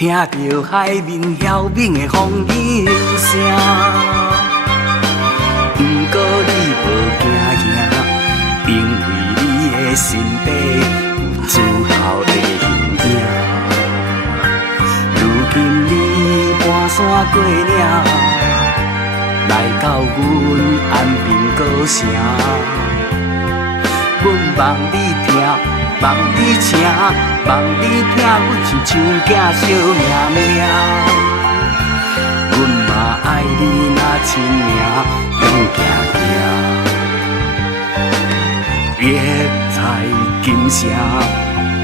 听着海面晓渺的风景声，不过你无惊惊，因为你的心底有自豪的形影。如今你搬山过岭，来到阮安平高城，阮望你听。望你请，望你听，阮亲像囝惜命命。阮嘛爱你若亲命，勇行行。别在今生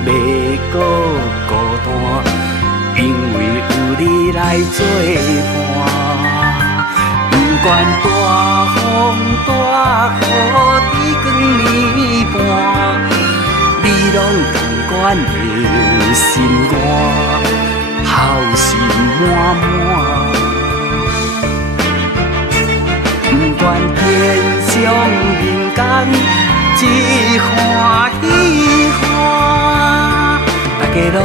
袂搁孤单，因为有你来作伴。不管大风大雨，日光暝半。你拢同款的心肝，孝心满满。不管天上人间，只欢喜欢。大家拢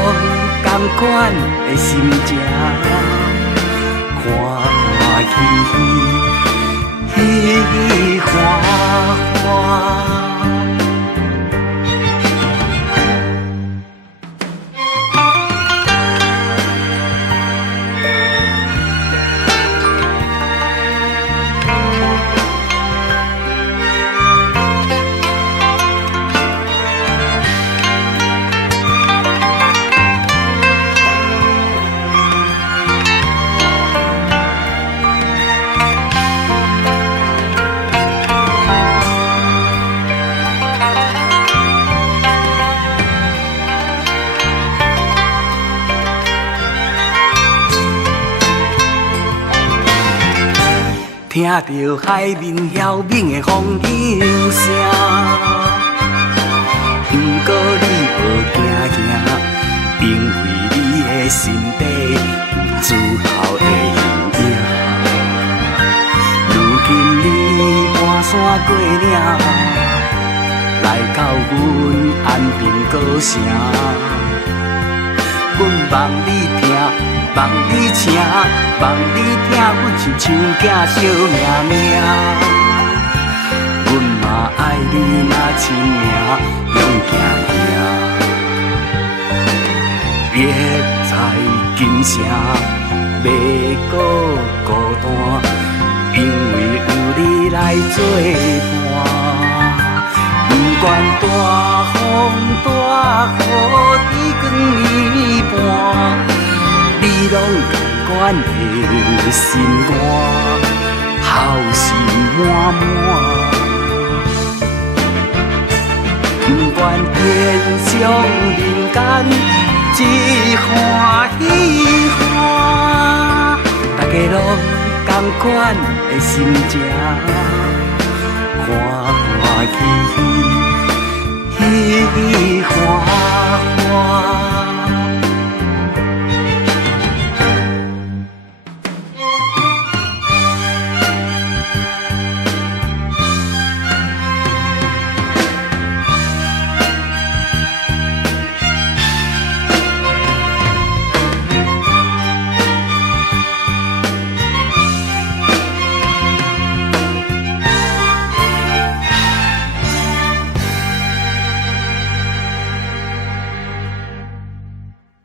同款的心情，欢喜欢欢。听着海面晓渺的风景声，不过你无惊惊，因为你的心底有自豪的形影。如今你搬山过岭，来到阮安平高城，阮望你听。望你请，望你听，阮亲像囝惜命命。阮嘛爱你若亲命，勇行行。别在今生袂搁孤单，因为有你来作伴。不管大风大雨，日光暝半。你拢同款的心肝，孝心满满。不管天上人间，只欢喜欢。大家拢同款的心情，欢喜欢。